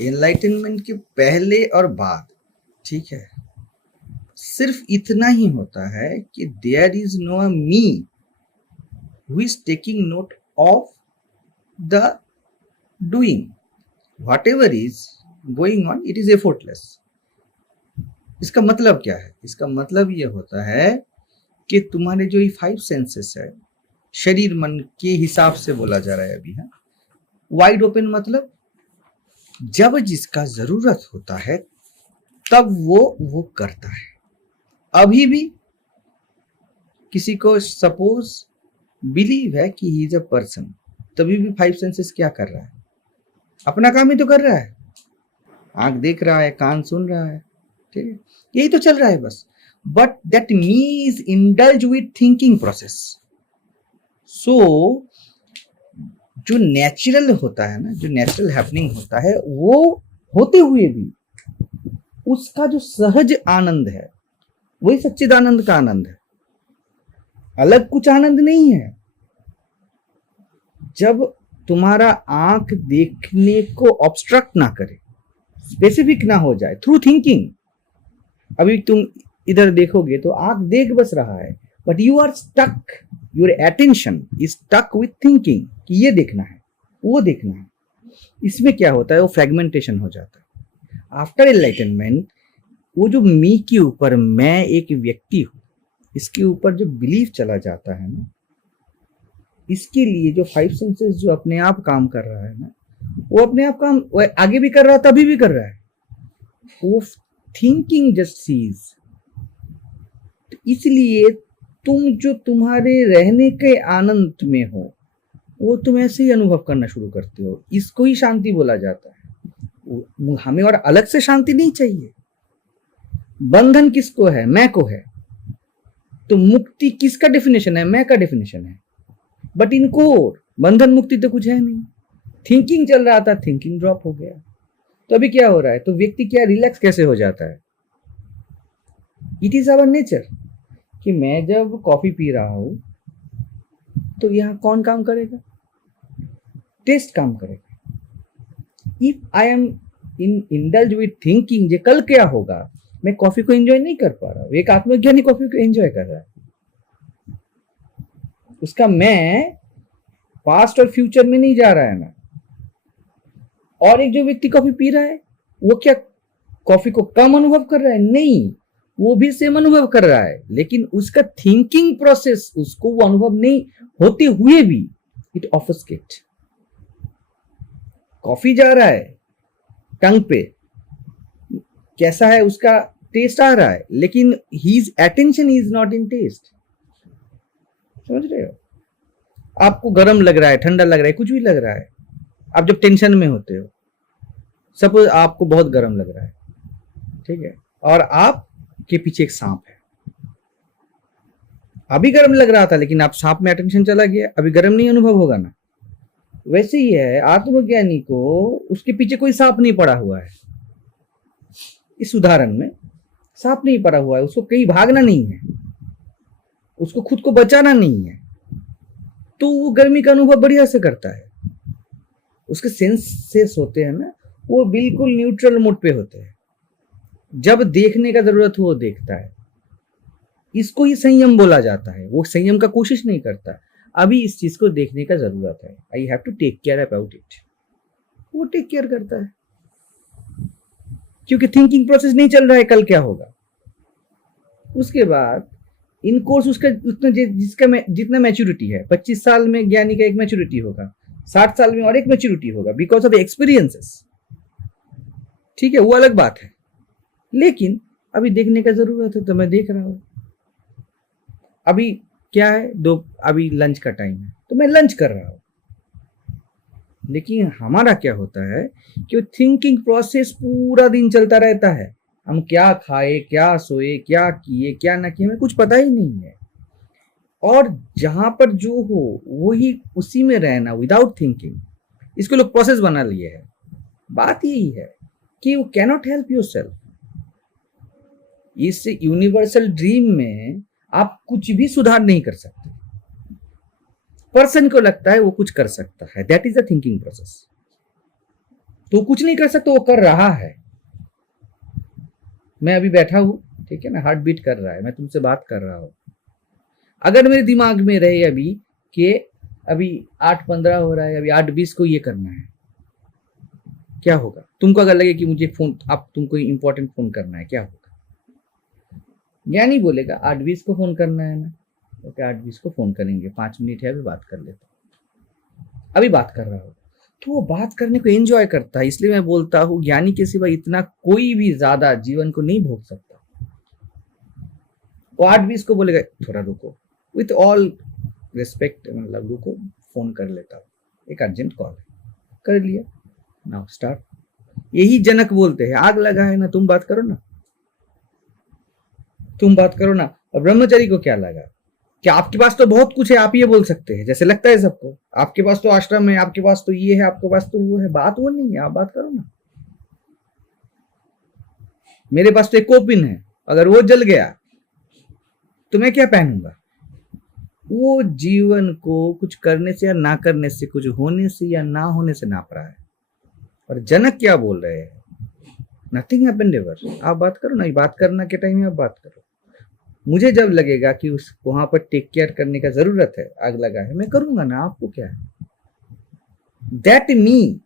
Enlightenment के पहले और बाद, ठीक है, सिर्फ इतना ही होता है कि there is no me who is taking note of the doing whatever is going on, it is effortless. इसका मतलब क्या है? इसका मतलब ये होता है कि तुम्हारे जो ये 5 सेंसेस है, शरीर मन के हिसाब से बोला जा रहा है अभी, है वाइड ओपन, मतलब जब जिसका जरूरत होता है तब वो करता है। अभी भी किसी को सपोज बिलीव है कि ही इज अ पर्सन, तभी भी 5 सेंसेस क्या कर रहा है? अपना काम ही तो कर रहा है। आंख देख रहा है, कान सुन रहा है, ठीक है, यही तो चल रहा है बस। But that me is indulge with thinking process. So जो नेचुरल होता है ना, जो नेचुरल हैपनिंग होता है, वो होते हुए भी उसका जो सहज आनंद है वही सच्चिदानंद का आनंद है, अलग कुछ आनंद नहीं है। जब तुम्हारा आंख देखने को ऑब्स्ट्रक्ट ना करे, स्पेसिफिक ना हो जाए थ्रू थिंकिंग, अभी तुम इधर देखोगे तो आंख देख बस रहा है, but you are stuck, your attention is stuck with thinking कि ये देखना है, वो देखना है। इसमें क्या होता है? वो फ्रेगमेंटेशन हो जाता है। आफ्टर एनलाइटनमेंट वो जो मी के ऊपर मैं एक व्यक्ति हूं, इसके ऊपर जो बिलीफ चला जाता है ना, इसके लिए जो 5 सेंसेस जो अपने आप काम कर रहा है ना, वो अपने आप काम आगे भी कर रहा है, तभी भी कर रहा है। वो थिंकिंग जस्ट सीज। इसलिए तुम जो तुम्हारे रहने के आनंद में हो, वो तुम ऐसे ही अनुभव करना शुरू करते हो। इसको ही शांति बोला जाता है। हमें और अलग से शांति नहीं चाहिए। बंधन किसको है? मैं को है। तो मुक्ति किसका डेफिनेशन है? मैं का डेफिनेशन है। बट इनको बंधन मुक्ति तो कुछ है नहीं। थिंकिंग चल रहा था, थिंकिंग ड्रॉप हो गया, तो अभी क्या हो रहा है? तो व्यक्ति क्या रिलैक्स कैसे हो जाता है? इट इज आवर नेचर कि मैं जब कॉफी पी रहा हूं तो यहां कौन काम करेगा? टेस्ट काम करेगा। If I am in indulge with thinking जे कल क्या होगा, मैं कॉफी को एंजॉय नहीं कर पा रहा हूं। एक आत्मज्ञानी कॉफी को एंजॉय कर रहा है, उसका मैं पास्ट और फ्यूचर में नहीं जा रहा है ना। और एक जो व्यक्ति कॉफी पी रहा है, वो क्या कॉफी को कम अनुभव कर रहा है? नहीं, वो भी सेम अनुभव कर रहा है, लेकिन उसका थिंकिंग प्रोसेस उसको वो अनुभव नहीं होते हुए भी इट ऑफस्केट। कॉफी जा रहा है टंग पे, कैसा है उसका टेस्ट आ रहा है, लेकिन his attention is not in taste. समझ रहे हो? आपको गर्म लग रहा है, ठंडा लग रहा है, कुछ भी लग रहा है, आप जब टेंशन में होते हो, सपोज आपको बहुत गर्म लग रहा है, ठीक है, और आप के पीछे एक सांप है। अभी गर्म लग रहा था, लेकिन आप सांप में अटेंशन चला गया, अभी गर्म नहीं अनुभव होगा ना। वैसे ही है आत्मज्ञानी को, उसके पीछे कोई सांप नहीं पड़ा हुआ है। इस उदाहरण में सांप नहीं पड़ा हुआ है, उसको कहीं भागना नहीं है, उसको खुद को बचाना नहीं है, तो वो गर्मी का अनुभव बढ़िया से करता है। उसके सेंसेस होते हैं ना, वो बिल्कुल न्यूट्रल मोड पे होते हैं। जब देखने का जरूरत हो वो देखता है। इसको ही संयम बोला जाता है। वो संयम का कोशिश नहीं करता, अभी इस चीज को देखने का जरूरत है, I have to take care about it, वो टेक केयर करता है, क्योंकि थिंकिंग प्रोसेस नहीं चल रहा है कल क्या होगा। उसके बाद इन कोर्स उसका उतना जिसका जितना मैच्योरिटी है, 25 साल में ज्ञानी का एक मैच्योरिटी होगा, 60 साल में और एक मैच्योरिटी होगा, बिकॉज ऑफ एक्सपीरियंसेस। ठीक है, वो अलग बात है, लेकिन अभी देखने का जरूरत है तो मैं देख रहा हूं। अभी क्या है, अभी लंच का टाइम है तो मैं लंच कर रहा हूं। लेकिन हमारा क्या होता है कि थिंकिंग प्रोसेस पूरा दिन चलता रहता है। हम क्या खाए, क्या सोए, क्या किए, क्या ना किए, हमें कुछ पता ही नहीं है। और जहां पर जो हो वही उसी में रहना विदाउट थिंकिंग, इसको लोग प्रोसेस बना लिए है। बात यही है कि यू कैनॉट हेल्प योरसेल्फ। इस यूनिवर्सल ड्रीम में आप कुछ भी सुधार नहीं कर सकते। पर्सन को लगता है वो कुछ कर सकता है, that is the thinking process. तो कुछ नहीं कर सकता, वो कर रहा है। मैं अभी बैठा हूं, ठीक है ना, हार्ट बीट कर रहा है, मैं तुमसे बात कर रहा हूं। अगर मेरे दिमाग में रहे अभी कि अभी 8:15 हो रहा है, अभी 8:20 को ये करना है, क्या होगा? तुमको अगर लगे कि मुझे फोन, अब तुमको इंपॉर्टेंट फोन करना है, क्या होगा? ज्ञानी बोलेगा 8:20 को फोन करना है ना, ओके 8:20 को फोन करेंगे, 5 मिनट है, अभी बात कर लेता हूँ, अभी बात कर रहा हूँ। तो वो बात करने को एंजॉय करता है। इसलिए मैं बोलता हूँ ज्ञानी के सिवा इतना कोई भी ज्यादा जीवन को नहीं भोग सकता। वो 8:20 को बोलेगा थोड़ा रुको, विथ ऑल रिस्पेक्ट, मतलब रुको, फोन कर लेता हूँ, एक अर्जेंट कॉल है, कर लिया, नाउ स्टार्ट। यही जनक बोलते हैं, आग लगा है ना, तुम बात करो ना, तुम बात करो ना। और ब्रह्मचारी को क्या लगा कि आपके पास तो बहुत कुछ है, आप ये बोल सकते हैं, जैसे लगता है सबको, आपके पास तो आश्रम है, आपके पास तो ये है, आपके पास तो वो है। बात वो नहीं है, आप बात करो ना। मेरे पास तो एक कोपिन है, अगर वो जल गया तो मैं क्या पहनूंगा? वो जीवन को कुछ करने से या ना करने से, कुछ होने से या ना होने से नाप रहा है। और जनक क्या बोल रहे हैं? Nothing happened ever. आप बात करो ना, बात करना के टाइम में आप बात करो। मुझे जब लगेगा कि उस वहां पर टेक केयर करने का जरूरत है, आग लगा है, मैं करूंगा ना, आपको क्या है? दैट मी,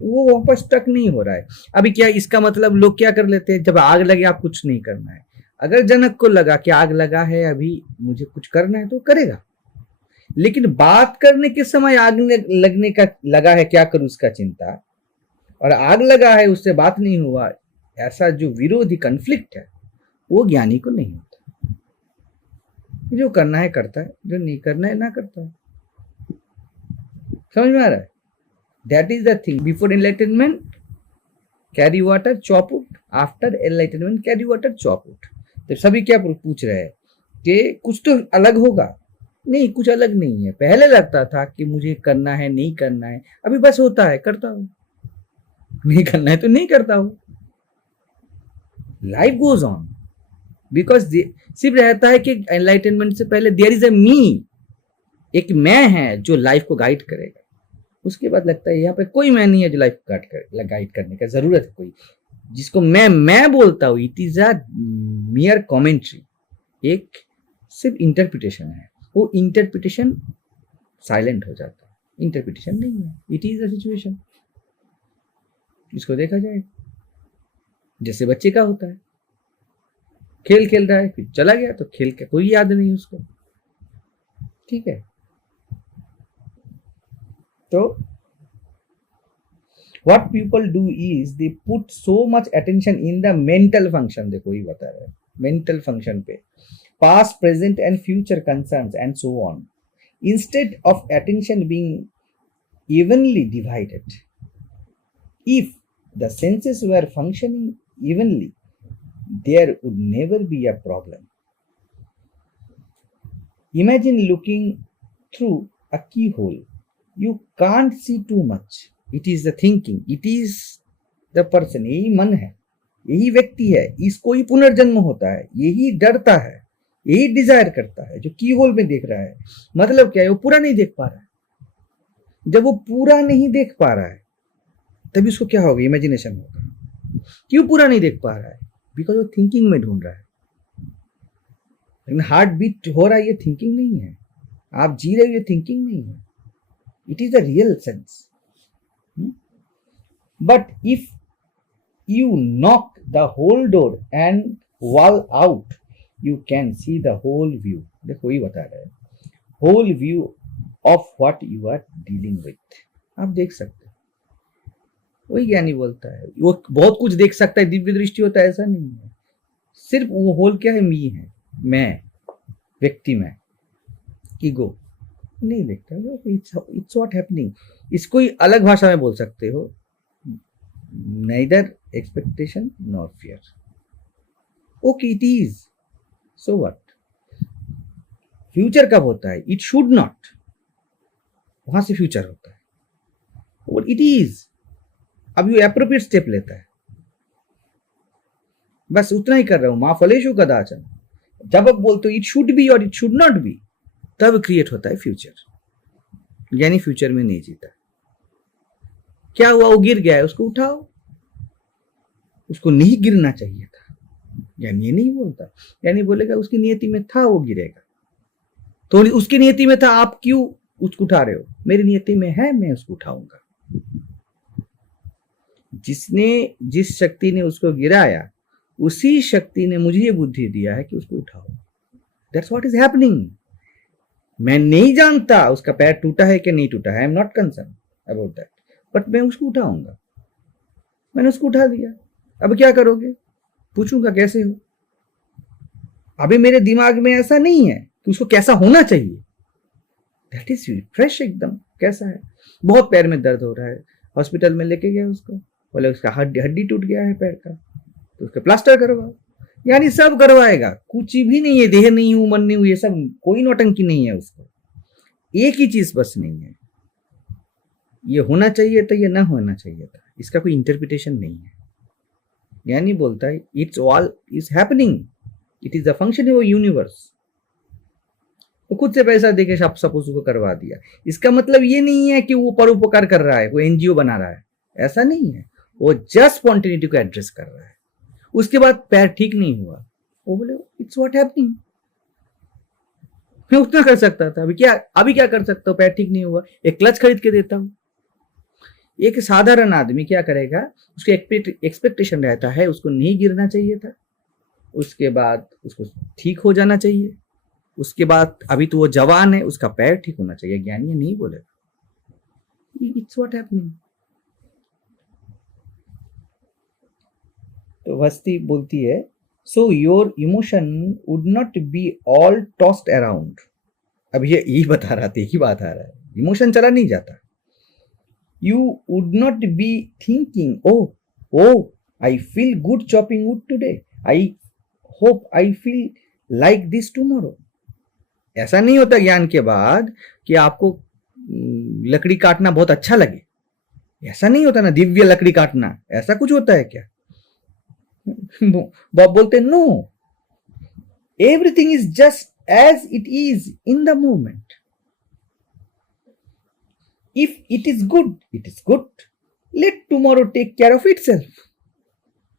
वो वहां पर स्टक नहीं हो रहा है। अभी क्या इसका मतलब लोग क्या कर लेते हैं, जब आग लगे आप कुछ नहीं करना है। अगर जनक को लगा कि आग लगा है, अभी मुझे कुछ करना है, तो करेगा। लेकिन बात करने के समय आग लगने का लगा है, क्या करूं उसका चिंता, और आग लगा है उससे बात नहीं हुआ, ऐसा जो विरोधी कन्फ्लिक्ट है, वो ज्ञानी को नहीं होता। जो करना है करता है, जो नहीं करना है ना करता है। समझ में आ रहा है? That is the thing. Before enlightenment carry water chop wood, after enlightenment carry water chop wood. तो सभी क्या पूछ रहे हैं कि कुछ तो अलग होगा? नहीं, कुछ अलग नहीं है। पहले लगता था कि मुझे करना है, नहीं करना है, अभी बस होता है, करता हूं। नहीं करना है तो नहीं करता हूं। लाइफ गोज ऑन, बिकॉज सिर्फ रहता है कि एनलाइटनमेंट से पहले देयर इज अ मी, एक मैं है जो लाइफ को गाइड करेगा। उसके बाद लगता है यहाँ पे कोई मैं नहीं है जो लाइफ को गाइड करने का जरूरत है कोई, जिसको मैं बोलता हूँ। इट इज अ मियर कॉमेंट्री, एक सिर्फ इंटरप्रिटेशन है। वो इंटरप्रिटेशन साइलेंट हो जाता है, इंटरप्रिटेशन नहीं है, इट इज अ सिचुएशन। इसको देखा जाए जैसे बच्चे का होता है, खेल खेल रहा है, फिर चला गया तो खेल का कोई याद नहीं उसको, ठीक है। तो what people do is they put so much attention in the mental function। देखो ये बता रहा है, mental function पे, past, present and future concerns and so on, instead of attention being evenly divided. If the senses were functioning evenly, there would never be a problem. Imagine looking through a keyhole. You can't see too much. It is the thinking, it is the person। यही मन है, यही व्यक्ति है, इसको ही पुनर्जन्म होता है, यही डरता है, यही डिजायर करता है, जो की होल में देख रहा है। मतलब क्या है? वो पूरा नहीं देख पा रहा है। जब वो पूरा नहीं देख पा रहा है तभी उसको क्या होगा? इमेजिनेशन होगा। क्यों पूरा नहीं देख पा रहा है? बिकॉज वो थिंकिंग में ढूंढ रहा है। लेकिन हार्ट बीट हो रहा है, ये थिंकिंग नहीं है। आप जी रहे हो, ये थिंकिंग नहीं है, it is the real sense. But if you knock the whole door and wall out, you can see the whole view। देखो ये बता रहा है, whole view of what you are dealing with। आप देख सकते हो, वही ज्ञानी बोलता है। वो बहुत कुछ देख सकता है, दिव्य दृष्टि होता है, ऐसा नहीं है। सिर्फ वो होल क्या है? मी है, मैं, व्यक्ति में, ईगो नहीं देखता। It's what happening. इसको ही अलग भाषा में बोल सकते हो, neither expectation nor fear। Okay, it is, so what? Future कब होता है? इट शुड नॉट, वहां से फ्यूचर होता है। और इट इज, अब यू एप्रोप्रिएट स्टेप लेता है, बस उतना ही कर रहा हूं। मां फलेशु कदाचन, जब आप बोलते हो इट शुड बी और इट शुड नॉट बी, तब क्रिएट होता है फ्यूचर। यानी फ्यूचर में नहीं जीता। क्या हुआ, वो गिर गया है, उसको उठाओ। उसको नहीं गिरना चाहिए था, यानी ये नहीं बोलता, यानी बोलेगा उसकी नियति में था वो गिरेगा, तो उसकी नियति में था, आप क्यों उसको उठा रहे हो? मेरी नियति में है, मैं उसको उठाऊंगा। जिसने, जिस शक्ति ने उसको गिराया, उसी शक्ति ने मुझे ये बुद्धि दिया है कि उसको उठाओ। That's what is happening. मैं नहीं जानता उसका पैर टूटा है कि नहीं टूटा है, I am not concern about that, but मैं उसको उठाऊंगा। मैंने उसको उठा दिया, अब क्या करोगे? पूछूंगा कैसे हो? अभी मेरे दिमाग में ऐसा नहीं है कि उसको कैसा होना चाहिए। दैट इज फ्रेश एकदम, कैसा है, बहुत पैर में दर्द हो रहा है, हॉस्पिटल में लेके गया उसको, बोले उसका हड्डी टूट गया है पैर का, तो उसका प्लास्टर करवाओ। यानी सब करवाएगा, कुछ भी नहीं है, देह नहीं हूं, मन नहीं हूं, ये सब कोई नौटंकी नहीं है उसको। एक ही चीज बस नहीं है, ये होना चाहिए था, ये ना होना चाहिए था, इसका कोई इंटरप्रिटेशन नहीं है। यानी बोलता है it's all is happening, it is the function of universe. वो खुद से पैसा देके सपोज को करवा दिया, इसका मतलब ये नहीं है कि वो परोपकार कर रहा है, वो एनजीओ बना रहा है, ऐसा नहीं है। वो जस्ट स्पॉन्टेनिटी को एड्रेस कर रहा है। उसके बाद पैर ठीक नहीं हुआ, वो बोले इट्स व्हाट हैपनिंग। मैं उतना कर सकता था, अभी क्या कर सकता हूँ? पैर ठीक नहीं हुआ, एक क्लच खरीद के देता हूँ। एक साधारण आदमी क्या करेगा, उसके एक्सपेक्टेशन रहता है उसको नहीं गिरना चाहिए था, उसके बाद उसको ठीक हो जाना चाहिए, उसके बाद अभी तो वो जवान है, उसका पैर ठीक होना चाहिए। ज्ञानी नहीं बोलेगा इट्स व्हाट हैपनिंग। तो हस्ती बोलती है so your emotion would not be all tossed around. अब ये यही बता रहा था, यही बात आ रहा है, इमोशन चला नहीं जाता। You would not be thinking O I feel good chopping would today, I hope I feel like this tomorrow. ऐसा नहीं होता ज्ञान के बाद कि आपको लकड़ी काटना बहुत अच्छा लगे, ऐसा नहीं होता ना, दिव्य लकड़ी काटना, ऐसा कुछ होता है क्या? बाप बोलते no, everything is just as it is in the moment. If it is good, let tomorrow take care of itself.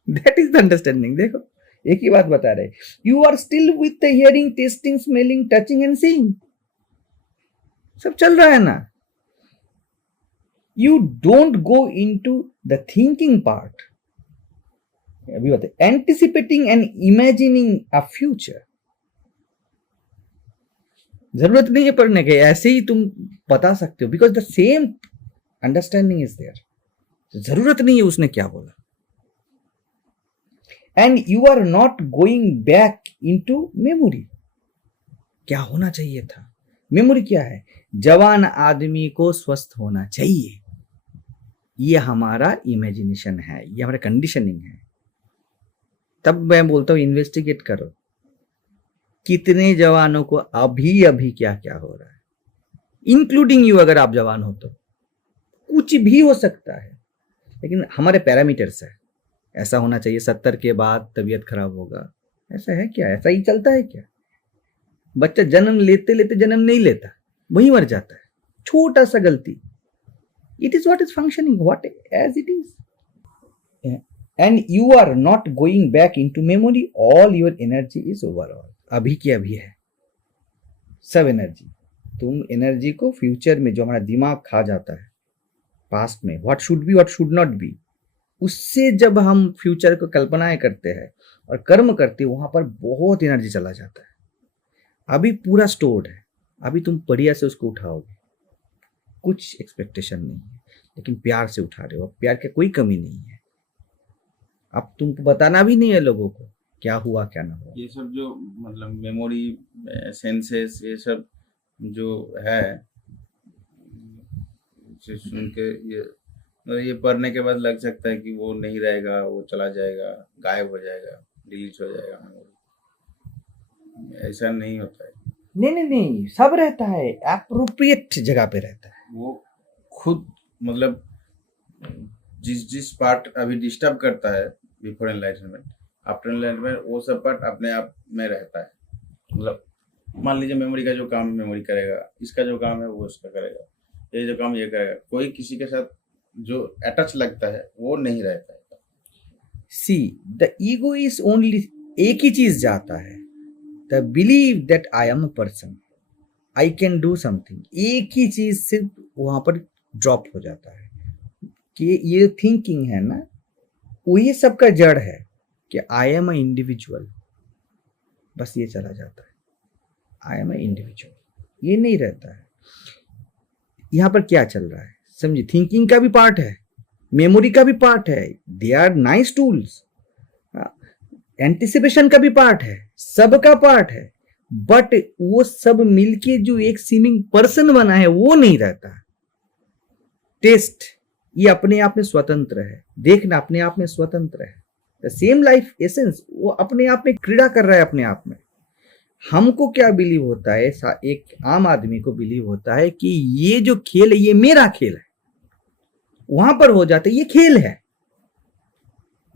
That is the understanding. देखो एक ही बात बता रहे, you are still with the hearing, tasting, smelling, touching and seeing, सब चल रहा है ना। You don't go into the thinking part. अभी बताए anticipating and imagining a future. जरूरत नहीं है पढ़ने के, ऐसे ही तुम बता सकते हो, because the same understanding is there. जरूरत नहीं है उसने क्या बोला। And you are not going back into memory. क्या होना चाहिए था? मेमोरी क्या है? जवान आदमी को स्वस्थ होना चाहिए, ये हमारा इमेजिनेशन है, ये हमारा कंडीशनिंग है। तब मैं बोलता हूं इन्वेस्टिगेट करो, कितने जवानों को अभी अभी क्या क्या हो रहा है, इंक्लूडिंग यू। अगर आप जवान हो तो कुछ भी हो सकता है, लेकिन हमारे पैरामीटर्स है, ऐसा होना चाहिए 70 के बाद तबीयत खराब होगा, ऐसा है क्या? ऐसा ही चलता है क्या? बच्चा जन्म लेते लेते जन्म नहीं लेता, वही मर जाता है, छोटा सा गलती। It is what is functioning, what as it is, and you are not going back into memory, all your energy is overall. अभी की अभी है सब एनर्जी। तुम एनर्जी को फ्यूचर में, जो हमारा दिमाग खा जाता है पास्ट में, what should be what should not be, उससे जब हम फ्यूचर को कल्पनाएं करते हैं और कर्म करते हैं, वहां पर बहुत एनर्जी चला जाता है। अभी पूरा स्टोर्ड है, अभी तुम बढ़िया से उसको उठाओगे, कुछ एक्सपेक्टेशन नहीं है, लेकिन प्यार से उठा रहे हो, प्यार की कोई कमी नहीं है। अब तुमको बताना भी नहीं है लोगों को क्या हुआ क्या ना हुआ। ये सब जो मतलब मेमोरी, सेंसेस, ये सब जो है, इसे सुन के ये मतलब ये पढ़ने के बाद लग सकता है कि वो नहीं रहेगा, वो चला जाएगा, गायब हो जाएगा, डिलीट हो जाएगा मेमोरी। ऐसा नहीं होता है। नहीं, सब रहता है, एप्रोप्रिएट जगह पे रहता है। वो खुद मतलब जिस पार्ट अभी डिस्टर्ब करता है बिफोर एनलाइटनमेंट, आफ्टर एनलाइटनमेंट, वो सब पार्ट अपने आप में रहता है। मतलब मान लीजिए मेमोरी का जो काम मेमोरी करेगा, इसका जो काम है वो इसका करेगा, ये जो काम ये करेगा। कोई किसी के साथ जो अटैच लगता है वो नहीं रहता है। See the ego is only, एक ही चीज जाता है, the believe that I am a person, I can do something. एक ही चीज सिर्फ वहां पर ड्रॉप हो जाता है कि ये थिंकिंग है ना, वही सबका जड़ है कि आई एम अ इंडिविजुअल, बस ये चला जाता है, आई एम अ इंडिविजुअल, ये नहीं रहता है। यहाँ पर क्या चल रहा है समझिए, थिंकिंग का भी पार्ट है, मेमोरी का भी पार्ट है, they are nice tools, anticipation का भी पार्ट है, सबका पार्ट है, बट वो सब मिलके जो एक सीमिंग पर्सन बना है वो नहीं रहता। टेस्ट ये अपने आप में स्वतंत्र है, देखना अपने आप में स्वतंत्र है, द सेम लाइफ एसेंस वो अपने आप में क्रीड़ा कर रहा है अपने आप में। हमको क्या बिलीव होता है, एक आम आदमी को बिलीव होता है कि ये जो खेल है ये मेरा खेल है, वहां पर हो जाता है ये खेल है,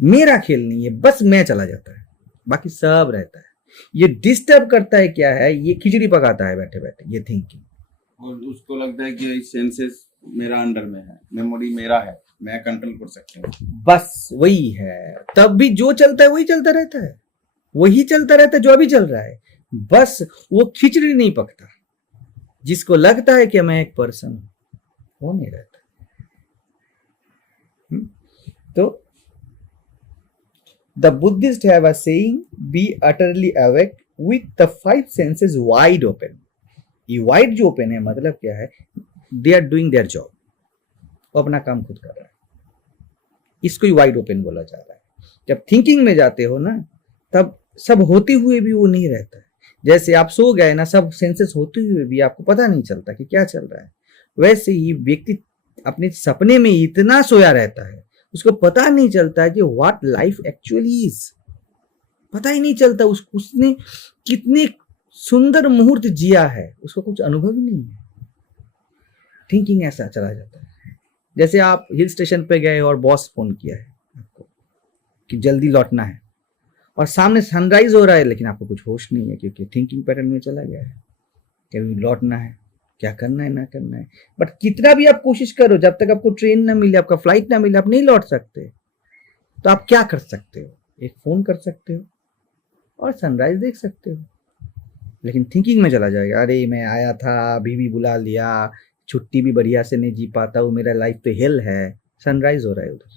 मेरा खेल नहीं है, बस मैं चला जाता है, बाकी सब रहता है। ये डिस्टर्ब करता है क्या है, ये खिचड़ी पकाता है बैठे बैठे, ये थिंकिंग। और उसको लगता है कि सेंसेस मेरा अंडर में है, मेमोरी मेरा है, मैं कंट्रोल कर सकता हूँ, बस वही है। तब भी जो चलता है वही चलता रहता है, वही चलता रहता है जो अभी चल रहा है, बस वो खिचड़ी नहीं पकता। जिसको लगता है कि मैं एक पर्सन हूं वो नहीं रहता। तो the Buddhist have a saying, be utterly awake with the 5 senses wide open. ये वाइड जो ओपन है मतलब क्या है, they are doing their job, वो अपना काम खुद कर रहा है, इसको ही वाइड ओपन बोला जा रहा है। जब थिंकिंग में जाते हो ना, तब सब होते हुए भी वो नहीं रहता है। जैसे आप सो गए ना, सब सेंसेस होते हुए भी आपको पता नहीं चलता कि क्या चल रहा है, वैसे ही व्यक्ति अपने सपने में इतना सोया रहता है, उसको पता नहीं चलता कि व्हाट लाइफ एक्चुअली इज, पता ही नहीं चलता उसने कितने सुंदर मुहूर्त जिया है, उसको कुछ अनुभव ही नहीं है। थिंकिंग ऐसा चला जाता है। जैसे आप हिल स्टेशन पे गए और बॉस फोन किया है आपको कि जल्दी लौटना है, और सामने सनराइज हो रहा है, लेकिन आपको कुछ होश नहीं है क्योंकि थिंकिंग पैटर्न में चला गया है कि लौटना है, क्या करना है ना करना है। बट कितना भी आप कोशिश करो, जब तक आपको ट्रेन ना मिले, आपका फ्लाइट ना मिले, आप नहीं लौट सकते। तो आप क्या कर सकते हो, एक फोन कर सकते हो और सनराइज देख सकते हो। लेकिन थिंकिंग में चला जाएगा, अरे मैं आया था, बीवी बुला लिया, छुट्टी भी बढ़िया से नहीं जी पाता हूँ, मेरा लाइफ तो हेल है, सनराइज हो रहा है उधर।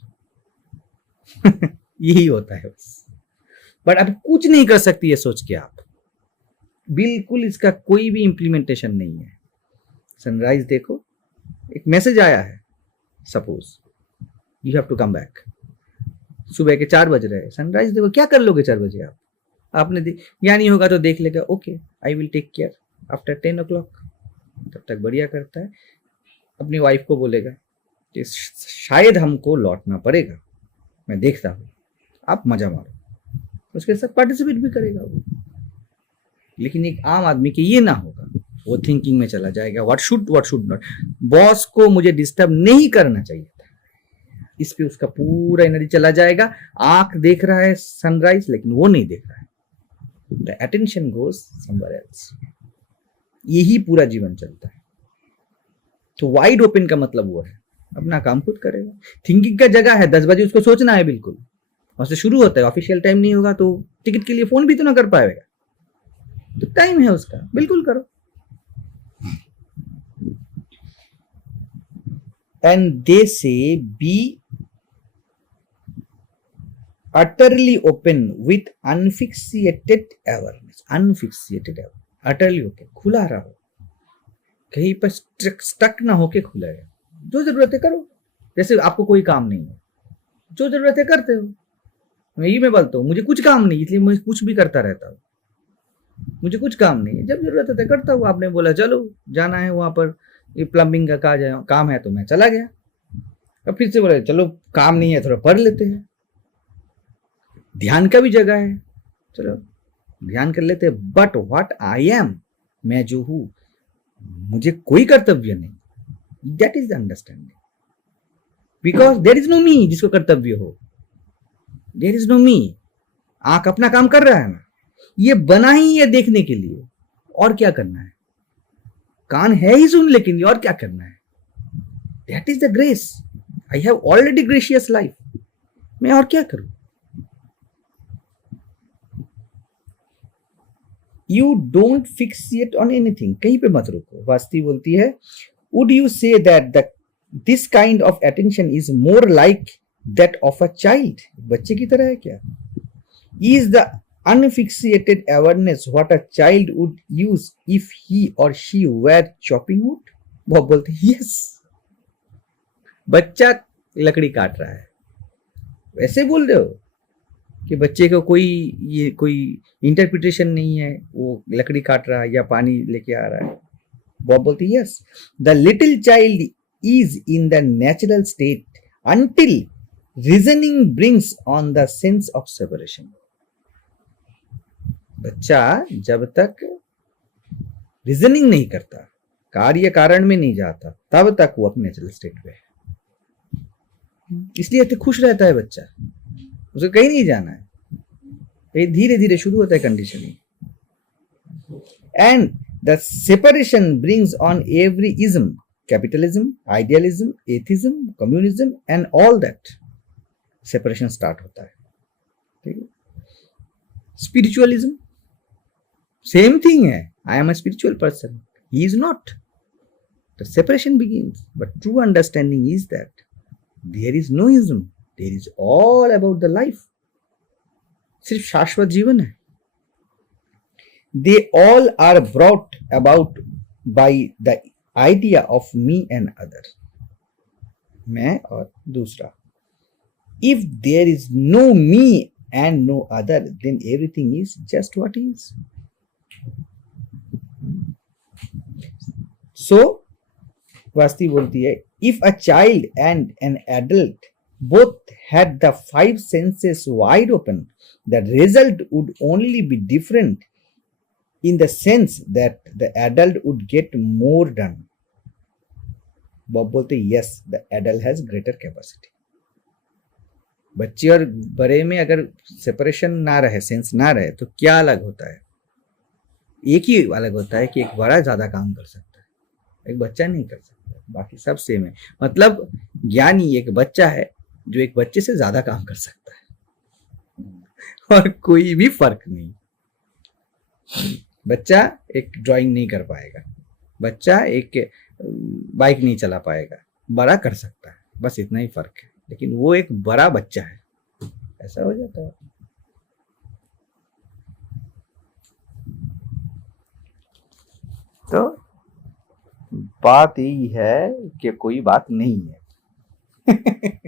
यही होता है बस। बट अब कुछ नहीं कर सकती ये सोच के आप, बिल्कुल इसका कोई भी इंप्लीमेंटेशन नहीं है। सनराइज देखो, एक मैसेज आया है, suppose you have to come back, सुबह के 4 बज रहे हैं, सनराइज देखो, क्या कर लोगे 4 बजे आप, आपने या नहीं होगा तो देख लेगा, okay I will take care after 10 o'clock, तब तक बढ़िया करता है। अपनी वाइफ को बोलेगा कि शायद हमको लौटना पड़ेगा, मैं देखता हूँ, आप मजा मारो, उसके साथ पार्टिसिपेट भी करेगा वो। लेकिन एक आम आदमी के ये ना होगा, वो थिंकिंग में चला जाएगा, व्हाट शुड नॉट, बॉस को मुझे डिस्टर्ब नहीं करना चाहिए था, इस पे उसका पूरा एनर्जी चला जाएगा। आंख देख रहा है सनराइज, लेकिन वो नहीं देख रहा है, the attention goes somewhere else. यही पूरा जीवन चलता है। तो वाइड ओपन का मतलब वो है, अपना काम खुद करेगा। थिंकिंग का जगह है 10 बजे उसको सोचना है, बिल्कुल वहां से शुरू होता है, ऑफिशियल टाइम नहीं होगा तो टिकट के लिए फोन भी तो ना कर पाएगा, तो टाइम है उसका, बिल्कुल करो। एंड दे से B utterly open with unfixated awareness, unfixated awareness, utterly open, खुला रहो, कहीं पर स्टक ना होके खुला रहो, जो जरूरत है करो। जैसे आपको कोई काम नहीं है, जो जरूरत है करते हो। मैं बोलता हूँ मुझे कुछ काम नहीं, इसलिए मैं कुछ भी करता रहता हूँ, मुझे कुछ काम नहीं है, जब जरूरत है करता हूँ। आपने बोला चलो जाना है वहां पर, ये प्लम्बिंग का काम है, तो मैं चला गया। अब फिर से बोला चलो काम नहीं है, थोड़ा पढ़ लेते हैं। ध्यान का भी जगह है, चलो ध्यान कर लेते हैं। बट व्हाट आई एम, मैं जो हूं, मुझे कोई कर्तव्य नहीं, that is the understanding, because there is no me जिसको कर्तव्य हो, देयर इज नो मी। आंख अपना काम कर रहा है ना, ये बना ही है देखने के लिए, और क्या करना है। कान है ही सुन लेकिन, और क्या करना है। That is the grace, I have already gracious life, मैं और क्या करूं? You don't fixate on anything, कहीं पे मत रुको। वास्ती बोलती है, would you say that the this kind of attention is more like that of a child, बच्चे की तरह है क्या? Is the unfixated awareness what a child would use if he or she were chopping wood? वो बोलते हैं yes, बच्चा लकड़ी काट रहा है। वैसे बोल रहे हो कि बच्चे को कोई इंटरप्रिटेशन नहीं है, वो लकड़ी काट रहा है या पानी लेके आ रहा है। वो बोलते हैं yes, the little child is in the natural state until reasoning brings on the sense of separation. बच्चा जब तक रीजनिंग नहीं करता, कार्य कारण में नहीं जाता, तब तक वो अपने नेचुरल स्टेट पे है। इसलिए तो खुश रहता है बच्चा, उसे कहीं नहीं जाना है, कहीं धीरे धीरे शुरू होता है conditioning. And the separation brings on every ism, capitalism, idealism, atheism, communism and all that. Separation start होता है, ठीक है। स्पिरिचुअलिज्म सेम थिंग है, I am a spiritual person, he is not. The separation begins, but true understanding is that there is no ism, there is all about the life. सिर्फ शाश्वत जीवन है। They all are brought about by the idea of me and other, मैं और दूसरा। If there is no me and no other, then everything is just what is. So Vasti बोलती है, if a child and an adult both had the five senses wide open, the result would only be different in the sense that the adult would get more done. Bob बोलते yes, the adult has greater capacity. बच्चे और बड़े में अगर separation ना रहे, sense ना रहे, तो क्या अलग होता है? एक ही अलग होता है कि एक बड़ा ज्यादा काम कर सकता है, एक बच्चा नहीं कर सकता, बाकी सब सेम है। मतलब ज्ञानी एक बच्चा है जो एक बच्चे से ज्यादा काम कर सकता है और कोई भी फर्क नहीं। बच्चा एक ड्राइंग नहीं कर पाएगा, बच्चा एक बाइक नहीं चला पाएगा, बड़ा कर सकता है, बस इतना ही फर्क है। लेकिन वो एक बड़ा बच्चा है, ऐसा हो जाता है। तो बात यही है कि कोई बात नहीं है।